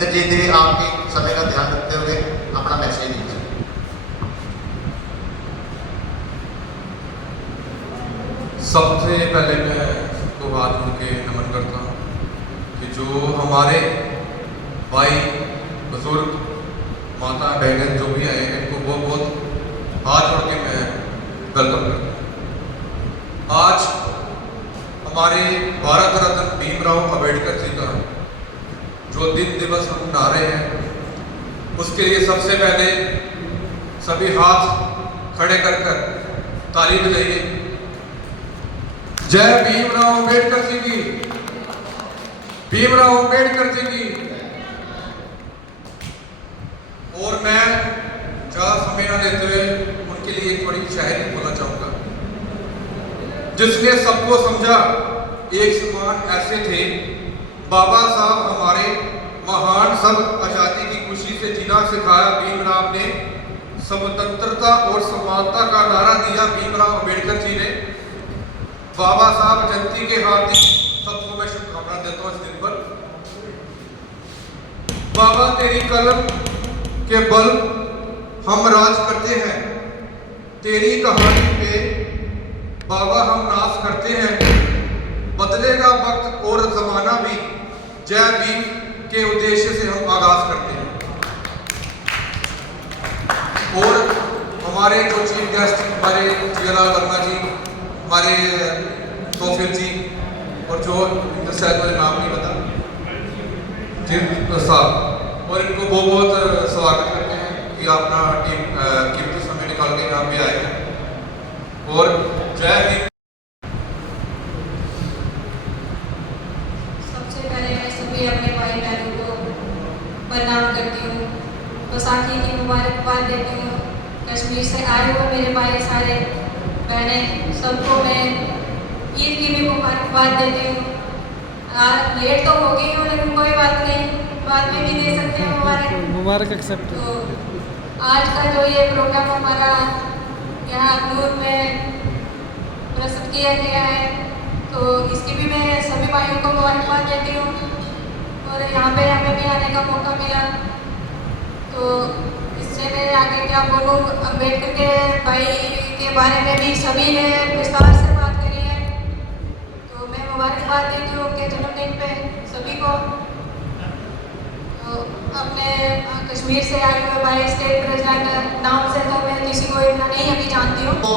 इंद्रजीत जी आपके समय का ध्यान रखते हुए अपना मैसेज दीजिए। सबसे पहले मैं सबको हाथ जोड़ के नमन करता हूँ कि जो हमारे भाई बुजुर्ग माता बहनें जो भी आए हैं इनको बहुत बहुत हाथ जोड़ के मैं वेलकम करता हूँ। आज हमारे भारत रत्न भीमराव अम्बेडकर जी का जो दिन दिवस हम मना रहे हैं, उसके लिए सबसे पहले सभी हाथ खड़े कर कर ताली बजाइए। जय भीमराव अम्बेडकर जी की, भीमराव अम्बेडकर जी की। और मैं ज़्यादा समय न लेते हुए उनके लिए एक बड़ी शायरी बोलना चाहूँगा। जिसने सबको समझा एक समान ऐसे थे बाबा साहब हमारे महान, सब आज़ादी की खुशी से जीना सिखाया भीमराव ने, स्वतंत्रता और समानता का नारा दिया भीमराव अम्बेडकर जी ने। बाबा साहब जयंती के हार्दिक सबको मैं शुभकामनाएं देता हूँ इस दिन पर। बाबा तेरी कलम के बल हम राज करते हैं, तेरी कहानी पे बाबा हम नाश करते हैं। बदलेगा वक्त और जमाना भी, जय भीम के उद्देश्य से हम आगाज करते हैं। और हमारे जो चीफ गेस्ट हमारे जियालाल वर्मा जी, हमारे तोफिर जी, और जो शायद मुझे नाम नहीं पता जी साहब, और इनको बहुत बहुत स्वागत करते हैं कि अपना कीमती समय निकाल के यहाँ पे आए हैं। और जय भीम। सबसे पहले मैं सभी अपने भाई बहनों को प्रणाम करती हूँ, बैसाखी की मुबारकबाद देती हूँ। कश्मीर से आए हुए मेरे भाई सारे बहनें सबको मैं ईद की भी मुबारकबाद देती हूँ। लेट तो हो गई हूँ लेकिन कोई बात नहीं, बाद में भी दे सकते हैं मुबारक एक्सेप्ट। तो आज का जो ये प्रोग्राम हमारा यहाँ अखनूर में प्रस्तुत किया गया है, तो इसकी भी मैं सभी भाइयों को मुबारकबाद देती हूँ। और यहाँ पे हमें भी आने का मौका मिला, तो इससे मैं आगे क्या बोलूँ, अम्बेडकर के भाई के बारे में भी सभी ने विस्तार से बात करी है, तो मैं मुबारकबाद देती हूँ उनके जन्मदिन पे सभी को। तो अपने कश्मीर से आए हुए भाई स्टेट प्रेसिडेंट नाम से तो मैं किसी को इतना नहीं अभी जानती हूँ। तो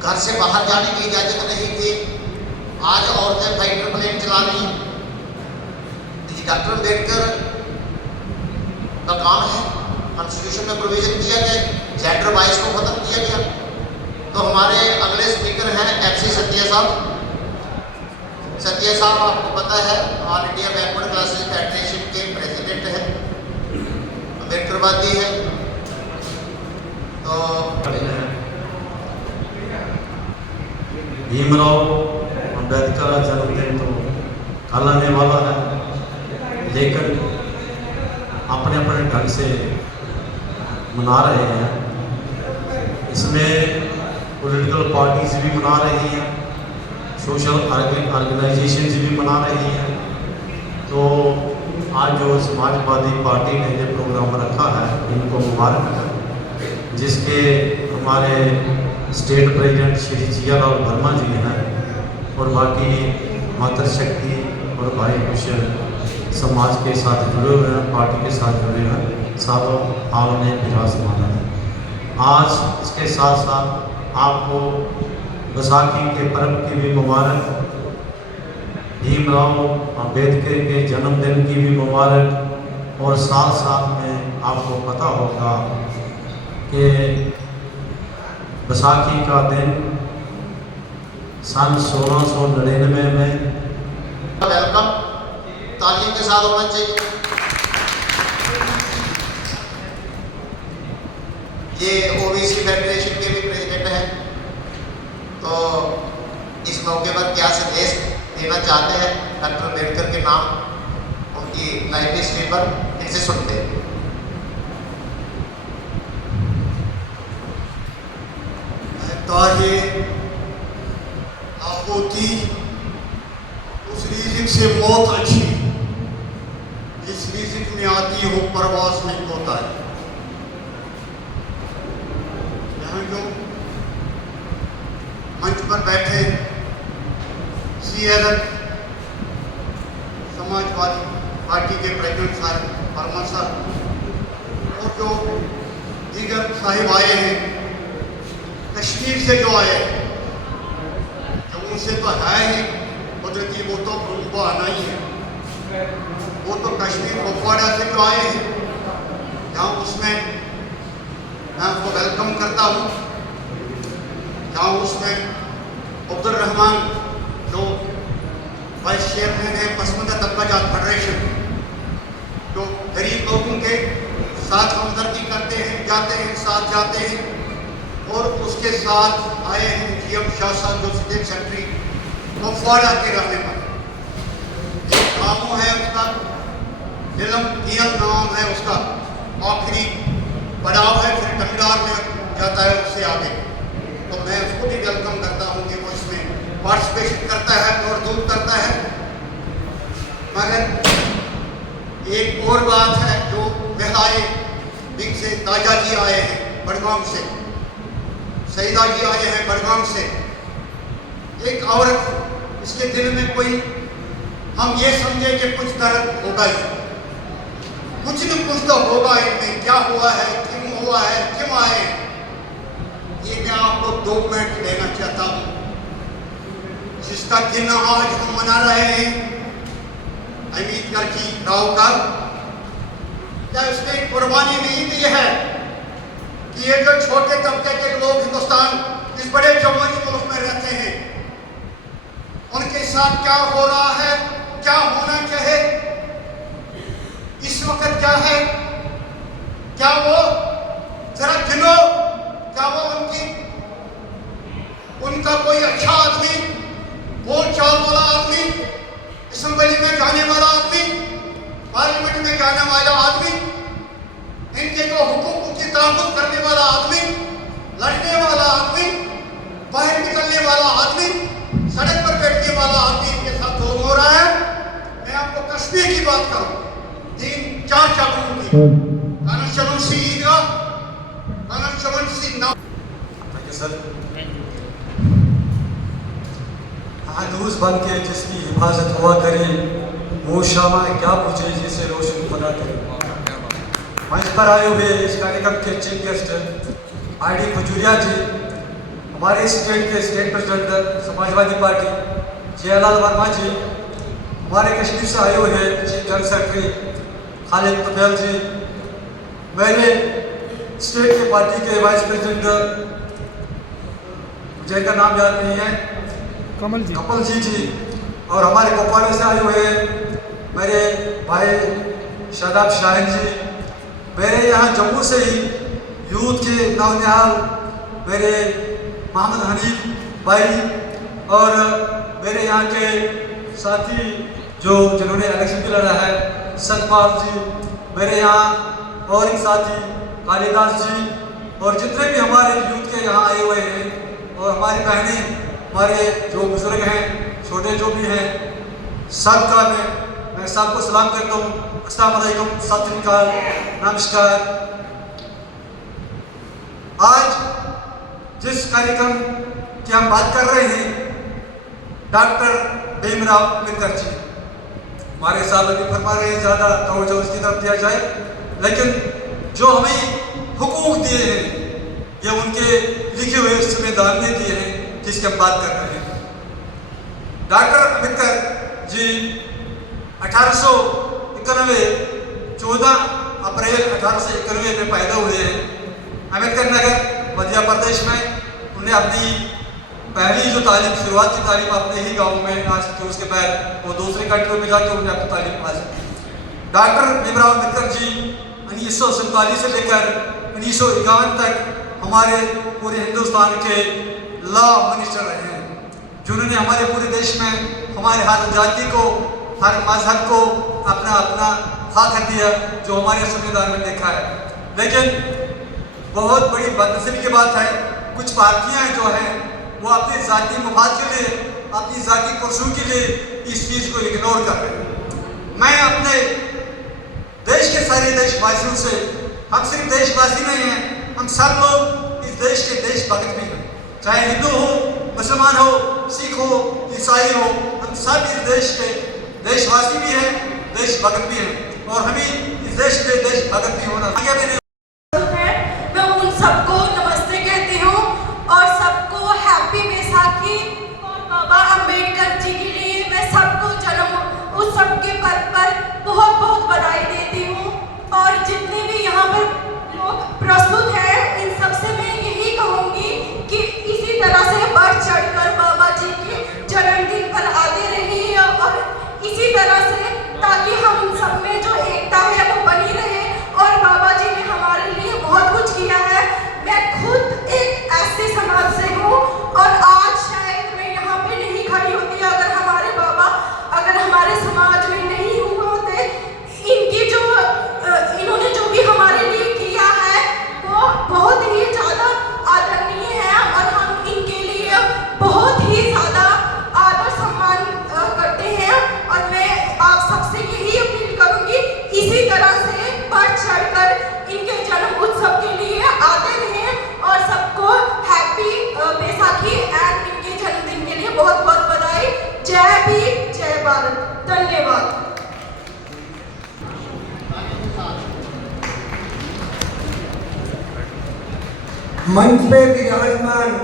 घर से बाहर जाने की इजाजत नहीं थी, आज औरतें फाइटर प्लेन चला रही। डॉक्टर अम्बेडकर का काम है, कॉन्स्टिट्यूशन में प्रोविजन किया गया, जेंडर वाइज को खत्म किया गया। तो हमारे अगले स्पीकर हैं FC सत्या साहब। सत्या साहब आपको पता है all India backward classes federation के प्रेसिडेंट हैं, अम्बेडकरवादी हैं। तो भीमराव अम्बेडकर का जन्मदिन तो कल आने वाला है, लेकिन अपने अपने ढंग से मना रहे हैं। इसमें पॉलिटिकल पार्टीज भी मना रही हैं, सोशल ऑर्गेनाइजेशंस भी मना रही हैं। तो आज जो समाजवादी पार्टी ने ये प्रोग्राम रखा है, इनको मुबारक है, जिसके हमारे स्टेट प्रेसिडेंट श्री जियालाल वर्मा जी हैं, और बाकी मातृशक्ति और भाई कुछ समाज के साथ जुड़े हुए हैं, पार्टी के साथ जुड़े हुए हैं, सालों हाल में विराजमान है। आज इसके साथ साथ आपको बैसाखी के पर्व की भी मुबारक, भीमराव अम्बेडकर के जन्मदिन की भी मुबारक, और साथ साथ में आपको पता होगा कि बैसाखी का दिन सन 1699 में वेलकम तालियों के साथ होना चाहिए। ये OBC फेडरेशन के भी प्रेसिडेंट हैं, तो इस मौके पर क्या संदेश देना चाहते हैं डॉक्टर अम्बेडकर के नाम, उनकी लाइफ हिस्ट्री पर, इनसे सुनते हैं। ताकि होती उस रीजन से मौत अच्छी, विजिट में आती हो प्रवास नहीं होता है। यहाँ जो मंच पर बैठे CLF समाजवादी पार्टी के प्रेसिडेंट साहब वर्मा साहब और जो दीगर साहिब आए हैं, कश्मीर से जो आए हैं, जम्मू से तो है ही कुदरती, वो तो उनको आना ही है। वो तो कश्मीर कुपवाड़ा से जो आए हैं, जहाँ उसमें मैं उनको वेलकम करता हूँ। जहाँ उसमें अब्दुल रहमान जो वाइस चेयरमैन है पसमंदा तबका फेडरेशन, जो गरीब लोगों के साथ हमदर्दी करते हैं, जाते हैं, साथ जाते हैं, और उसके साथ आए हैं GM शाह साहब जो स्टेट सेक्रेटरी कुपवाड़ा के रहने वाले। एक नामों है उसका नीलम नाम है उसका, आखिरी पड़ाव है, फिर टंगडार में जाता है उससे आगे। तो मैं उसको भी वेलकम करता हूँ कि वो इसमें पार्टिसिपेशन करता है और दूर करता है। मगर एक और बात है, जो बहलाए बिग से ताजा जी आए हैं बड़गाम से, सईदा जी आए हैं बड़गाम से। एक औरत, इसके दिल में कोई, हम ये समझे कि कुछ दर्द होगा ही, कुछ न कुछ तो होगा इनमें। क्या हुआ है, क्यों हुआ है, क्यों आए, ये मैं आपको 2 मिनट लेना चाहता हूँ। जिसका दिन आज हम मना रहे हैं अम्बेडकर की राव का, क्या उसने कुर्बानी नहीं दी है कि ये जो छोटे तबके के लोग हिंदुस्तान इस बड़े जमहूरी मुल्क में रहते हैं, उनके साथ क्या हो रहा है, क्या होना चाहिए, इस वक्त क्या है, क्या वो जरा गिनो, क्या वो उनका कोई अच्छा आदमी, बोल चाल वाला आदमी, असेंबली में जाने वाला आदमी, पार्लियामेंट में जाने वाला आदमी, इनके को हुकूकों की तहफ़्फ़ुज़ करने वाला आदमी, लड़ने वाला आदमी, बाहर निकलने वाला आदमी, सड़क पर बैठने वाला आदमी, इनके साथ जुल्म हो रहा है। मैं आपको कश्मीर की बात करूं, 3-4 चाबुओं की कानून सी ईदगा, कानून सी ना सर आदूस बन के जिसकी हिफाजत हुआ करे, वो शामा क्या पूछे जिसे रोशन खुदा करे। मंच पर आए हुए इस कार्यक्रम के chief guest ID Khajuria ji, हमारे स्टेट के स्टेट प्रेसिडेंट समाजवादी पार्टी जयलाल वर्मा जी, हमारे कश्मीर से आए हुए हैं chief general secretary Khalid Patel ji, मेरे स्टेट के पार्टी के वाइस प्रेसिडेंट जिनका नाम याद नहीं है, कमल जी, और हमारे कुपवाड़ा से आए हुए मेरे भाई शादाब शाहिन जी, मेरे यहाँ जम्मू से ही यूथ के नौनिहाल मेरे मोहम्मद हनीफ भाई, और मेरे यहाँ के साथी जिन्होंने इलेक्शन भी लड़ा है सतपाल जी, मेरे यहाँ और एक साथी कालिदास जी, और जितने भी हमारे यूथ के यहाँ आए हुए हैं, और हमारी बहनें, हमारे जो बुजुर्ग हैं, छोटे जो भी हैं, सबका मैं सबको सलाम करता हूँ। अस्सलाम वालेकुम, सत श्री अकाल, नमस्कार। आज जिस कार्यक्रम की हम बात कर रहे हैं, डॉक्टर भीमराव अम्बेडकर जी हमारे साथ अभी फरमा रहे हैं, ज़्यादा तवज्जो उसकी तरफ दिया जाए, लेकिन जो हमें हुकूक दिए हैं, ये उनके लिखे हुए संविधान में दिए हैं, जिसकी हम बात कर रहे हैं। डॉक्टर अम्बेडकर जी 1891 14 अप्रैल 1891 में पैदा हुए हैं अम्बेडकर नगर मध्य प्रदेश में। उन्हें अपनी पहली जो तालीम, शुरुआत की तालीम अपने ही गांव में हासिल की, उसके बाद वो दूसरे कंट्रियों में जाकर उन्हें अपनी तालीम हासिल की। डॉक्टर भीमराव अम्बेडकर जी 1947 से लेकर 1951 तक हमारे पूरे हिंदुस्तान के लॉ मिनिस्टर रहे हैं, जिन्होंने हमारे पूरे देश में हमारे हर जाति को, हर मजहब को अपना अपना हक दिया, जो हमारे संविधान में लिखा है। लेकिन बहुत बड़ी बदनसीबी की बात है, कुछ पार्टियां जो हैं वो अपने जाति मफाद के लिए, अपनी जाति कुर्सियों के लिए इस चीज़ को इग्नोर कर रहे हैं। मैं अपने देशवासियों से। हम सिर्फ देशवासी नहीं हैं, हम सब लोग इस देश के देशभक्त भी हैं, चाहे हिंदू हो, मुसलमान हो, सिख हो, ईसाई हो, हम सब इस देश के देशवासी भी हैं, देशभक्त भी हैं, और हमें इस देश के देशभक्त भी होना चाहिए। मैं उन सबको नमस्ते कहती हूँ और सबको हैप्पी बैसाखी। और बाबा अम्बेडकर जी के लिए मैं सबको जन्म उत्सव के पर्व पर बहुत बहुत बधाई देती हूँ। और जितने भी यहाँ पर लोग प्रस्तुत हैं, इन सबसे मैं यही कहूँगी कि इसी तरह से बढ़ चढ़कर बाबा जी के जन्मदिन पर आते रहिए, और इसी तरह से ताकि हम सब में जो एकता है वो बनी रहे। और बाबा जी ने हमारे लिए बहुत कुछ किया है। मैं खुद एक ऐसे समाज से हूँ, और आज शायद मैं यहाँ पे नहीं खड़ी होती अगर हमारे बाबा अगर हमारे समाज में नहीं हुए होते। इनकी जो इन्होंने जो भी हमारे लिए किया है वो बहुत ही ज़्यादा आदरणीय है, और हम इनके लिए बहुत ही ज़्यादा आदर सम्मान करते हैं। और मैं आप सबसे यही अपील करूँगी, इसी तरह से बढ़ चढ़कर इनके जन्म उत्सव के लिए आते रहें, और सबको हैप्पी बैसाखी एंड इनके जन्मदिन के लिए बहुत बहुत बधाई। जय भीम, जय भारत। धन्यवाद। मंच पे विराजमान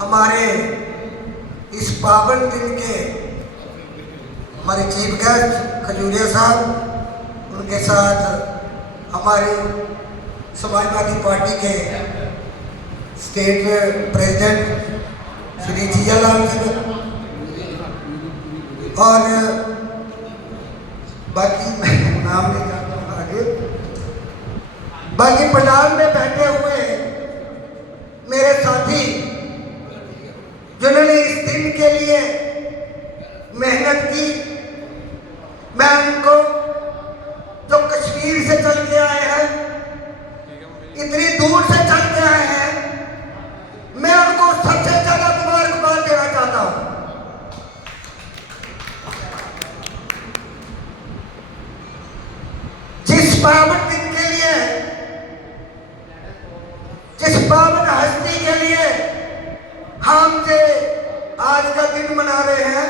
हमारे इस पावन दिन के हमारे चीफ गेस्ट खजूरिया साहब, उनके साथ हमारे समाजवादी पार्टी के स्टेट प्रेसिडेंट श्री जियालाल जी, और बाकी मैं नाम नहीं जानता हूँ आगे, बाकी पंडाल में बैठे हुए मेरे साथी जिन्होंने इस दिन के लिए मेहनत की, मैं उनको जो कश्मीर से चल के आए हैं, इतनी दूर से चल के आए हैं, मैं उनको सबसे ज्यादा मुबारकबाद देना चाहता हूं। जिस पावन दिन के लिए, जिस पावन हस्ती के लिए हम से आज का दिन मना रहे हैं,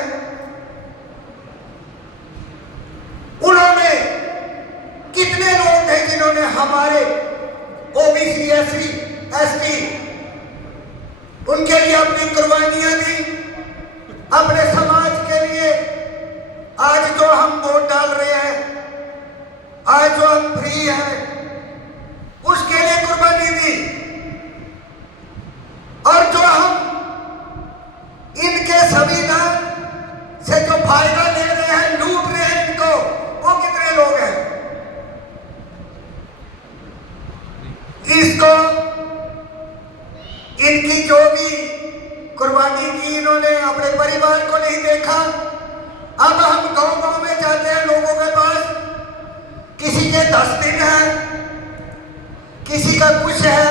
उन्होंने कितने लोग थे जिन्होंने हमारे ओबीसी एससी एसटी उनके लिए अपनी कुर्बानियां दी, अपने समाज के लिए। आज जो हम वोट डाल रहे हैं, आज जो हम फ्री हैं, उसके लिए कुर्बानी दी। और जो हम इनके संविधान से जो फायदा ले रहे हैं, लूट रहे हैं इनको, वो कितने लोग हैं? इसको इनकी जो भी कुर्बानी की, इन्होंने अपने परिवार को नहीं देखा। अब हम गांव-गांव में जाते हैं लोगों के पास, किसी के 10 दिन है, किसी का कुछ है,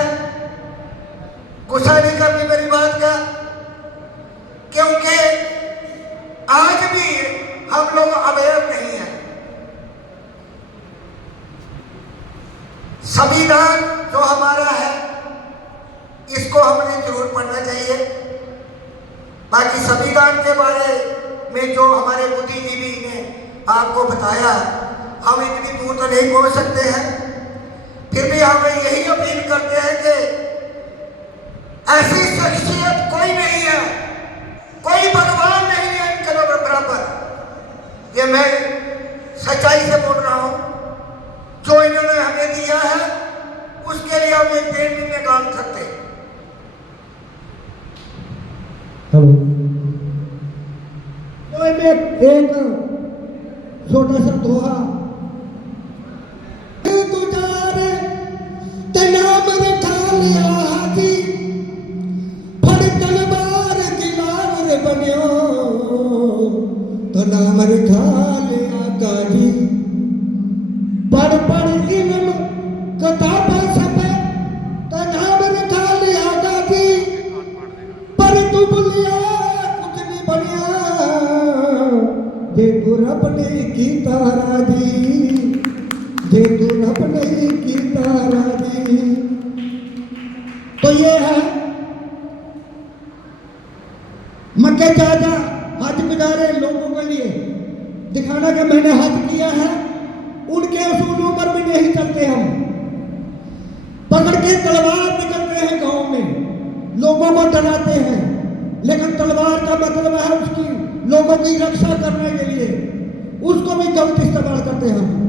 गुस्सा नहीं करनी मेरी बात का, क्योंकि आज भी हम लोग अवेयर नहीं हैं। संविधान जो हमारा है, इसको हमने जरूर पढ़ना चाहिए। बाकी संविधान के बारे में जो हमारे बुद्धिजीवी ने आपको बताया, हम इतनी दूर तो नहीं पहुंच सकते हैं, फिर भी हम यही अपील करते हैं कि ऐसी शख्सियत कोई नहीं है, कोई भगवान नहीं है इनके बराबर। ये मैं सच्चाई से बोल रहा हूं। जो इन्होंने हमें दिया है, उसके लिए हम एक दिन नहीं निकाल सकते। तो एक छोटा सा दोहा, तुझारे तनाम रखा लिया हाथी, फड़ तलवार गिलावर बन्यो, तो नाम रखा लिया गाजी। पढ़ पढ़ इल्म किताबां छपे, तो नाम रखा लिया गाजी। पर तू भुलिया कुछ नहीं बनिया, जे तू रब ने कीता राजी। जे तू रब नहीं कीता राजी। तो ये है मक्के चाचा हज गुजारे लोगों के लिए दिखाना कि मैंने हज किया है। उनके उसूलों पर भी नहीं चलते हम, पकड़ के तलवार निकलते हैं गांव में, लोगों को डराते हैं, लेकिन तलवार का मतलब है उसकी लोगों की रक्षा करने के लिए, उसको भी गलत इस्तेमाल करते हैं हम।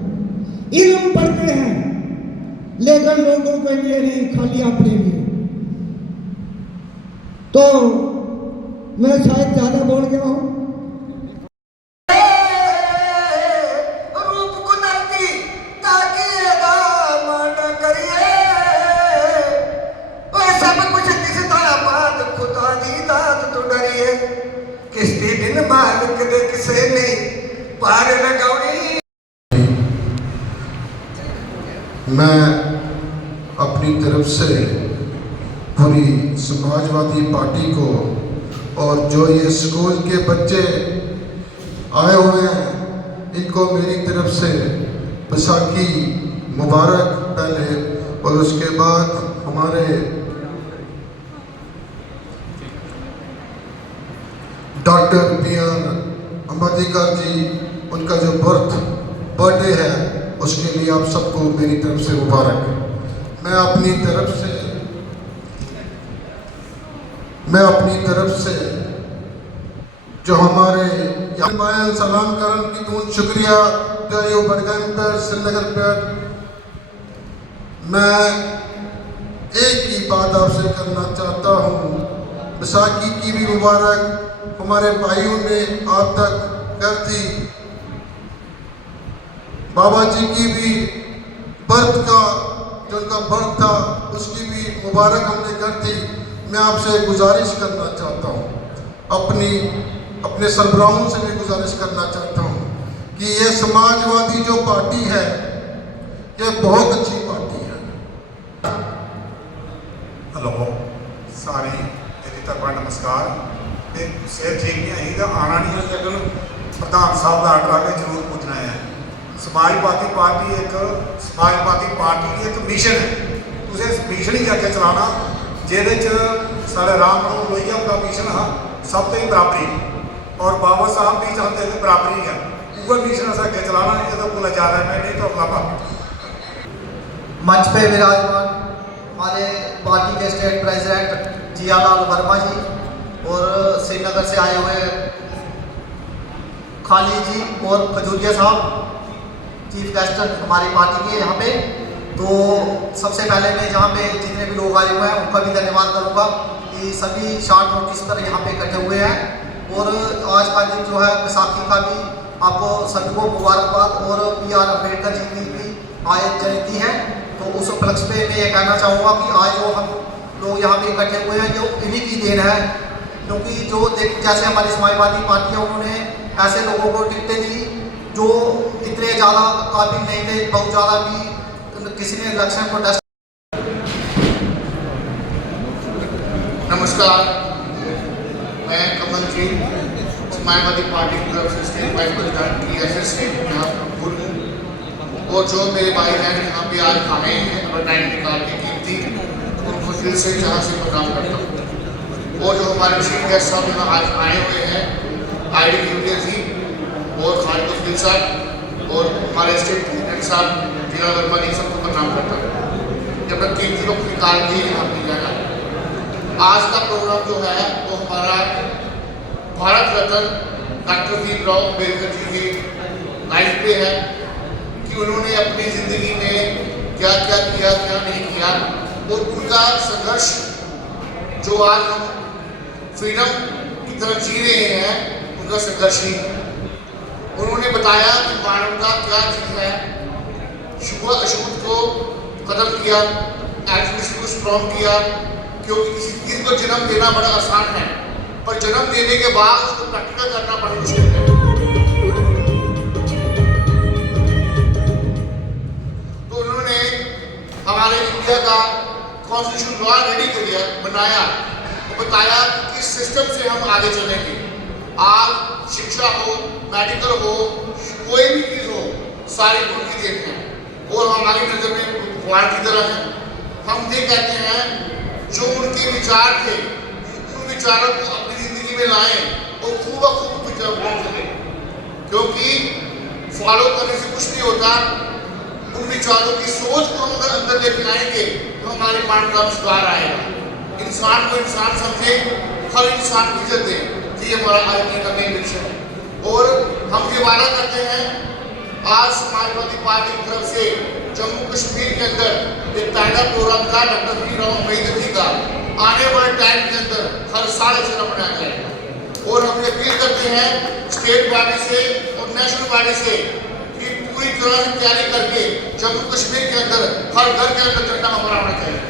इल्म पढ़ते हैं लेकिन लोगों के लिए नहीं, खाली अपने लिए। तो मैं शायद ज्यादा बोल गया हूं। रूप कुदरती ताकिएगा मान करिए, और सब कुछ दिसता बात खुदा दी दात तो डरिए। किस्ती बिन मालिक दे किसे नहीं पार लगाउनी। मैं अपनी तरफ से पूरी समाजवादी पार्टी को और जो ये स्कूल के बच्चे आए हुए हैं इनको मेरी तरफ से बैसाखी मुबारक पहले, और उसके बाद हमारे डॉक्टर बी.आर. अम्बेडकर जी उनका जो बर्थडे है उसके लिए आप सबको मेरी तरफ से मुबारक। मैं अपनी तरफ से जो हमारे सलाम करन की दून शुक्रिया जो बड़गम पर श्रीनगर पर। मैं एक ही बात आपसे करना चाहता हूँ, बैसाखी की भी मुबारक हमारे भाइयों ने आप तक कर दी, बाबा जी की भी बर्थ का जो उनका बर्थ था उसकी भी मुबारक हमने कर दी। मैं आपसे गुजारिश करना चाहता हूँ, अपने सरबराहों से भी गुजारिश करना चाहता हूँ कि ये समाजवादी जो पार्टी है ये बहुत अच्छी पार्टी है। हेलो सारी मेरी तरफ नमस्कार। सेहत ठीक नहीं आई तो आना नहीं है, लेकिन प्रधान साहब का आर्डर आके जरूर पूछना है। समाजवादी पार्टी की एक मिशन है, उसे मिशन ही अगे चलाना जिहदे च साढ़े राम मनोहर लोहिया का मिशन हाँ सब तो ही बराबरी, और बाबा साहब भी चाहते थे बराबरी है, वह मिशन अस अगे चलाना है। तो बोला जा रहा है, मैं नहीं तो अगला मंच पे विराजमान हमारे पार्टी के स्टेट प्रेसिडेंट जियालाल वर्मा जी और श्रीनगर से आए हुए खालिद जी और खजूरिया साहब चीफ गेस्ट हमारी पार्टी के यहाँ पे। तो सबसे पहले मैं जहाँ पे जितने भी लोग आए हुए हैं उनका भी धन्यवाद करूँगा कि सभी शॉर्ट नोटिस पर यहाँ पे इकट्ठे हुए हैं। और आज का दिन जो है बैसाखी का भी आपको सभी को मुबारकबाद, और बी.आर. अम्बेडकर जी की भी आज जयंती है। तो उस उपलक्ष्य पे मैं ये कहना चाहूँगा कि आज जो हम लोग यहाँ पे इकट्ठे हुए हैं जो इन्हीं की देन है, क्योंकि जो जैसे हमारी समाजवादी पार्टी है उन्होंने ऐसे लोगों को टिकटें दी जो इतने ज़्यादा काबिल नहीं थे, बहुत ज़्यादा भी किसी ने इलेक्शन प्रोटेस्ट। नमस्कार, मैं कमल जी समाजवादी पार्टी की तरफ से स्टेट वाइस प्रेसिडेंट TSS से यहाँ पर हूँ। और जो मेरे भाई बहन यहाँ पे आज आए हैं अपना टाइम निकाल के कीमती, उनको दिल से जहाँ से प्रणाम करता हूँ। और जो हमारे चीफ गेस्ट साहब यहाँ आज आए हुए हैं, ID यूनियर जी और खालिद साहब और हमारे स्टेट प्रेसिडेंट साहब जिला वर्मा जी, सबको प्रणाम करता हूँ। जब तक कीमती लोग निकाल के यहाँ पे जाना। आज का प्रोग्राम जो है वो हमारा भारत रत्न डॉक्टर भीमराव अम्बेडकर जी की लाइफ पे है कि उन्होंने अपनी ज़िंदगी में क्या क्या किया, क्या नहीं किया, और उनका संघर्ष जो आज हम फ्रीडम की तरफ जी रहे हैं, उनका संघर्ष ही। उन्होंने बताया कि मानवता क्या चीज़ है, शुभ अशुभ को खत्म किया, एजुकेशन को स्ट्रॉन्ग किया, क्योंकि किसी चीज़ को जन्म देना बड़ा आसान है, पर जन्म देने के बाद उसको प्रैक्टिकल करना बड़ा मुश्किल है। तो उन्होंने हमारे इंडिया का कॉन्स्टिट्यूशन लॉ रेडी कर दिया, बनाया, तो बताया कि किस सिस्टम से हम आगे चलेंगे। आज शिक्षा हो, मेडिकल हो, कोई भी चीज़ हो, सारी उनकी देन है। और हमारी नज़र में भगवान की तरह है। हम ये कहते हैं जो उनके विचार थे उन विचारों को अपनी ज़िंदगी में लाएं और खूब विचार करें, क्योंकि फॉलो करने से कुछ नहीं होता। उन विचारों की सोच को हम अगर अंदर लेके आएंगे तो हमारे मानव में सुधार आएगा। इंसान को इंसान समझे, हर इंसान की इज्जत दें, ये हमारा आज का मेन मिशन है। और हम ये वादा करते हैं आज समाजवादी पार्टी की तरफ से जम्मू कश्मीर के अंदर एक ताइना प्रोग्राम था डॉक्टर भीमराव अम्बेडकर जी का, आने वाले टाइम के अंदर हर साल ऐसे मनाया जाएगा। और हम ये अपील करते हैं स्टेट पार्टी से और नेशनल पार्टी से कि पूरी तरह से तैयारी करके जम्मू कश्मीर के अंदर हर घर के अंदर झंडा हमारा होना चाहिए।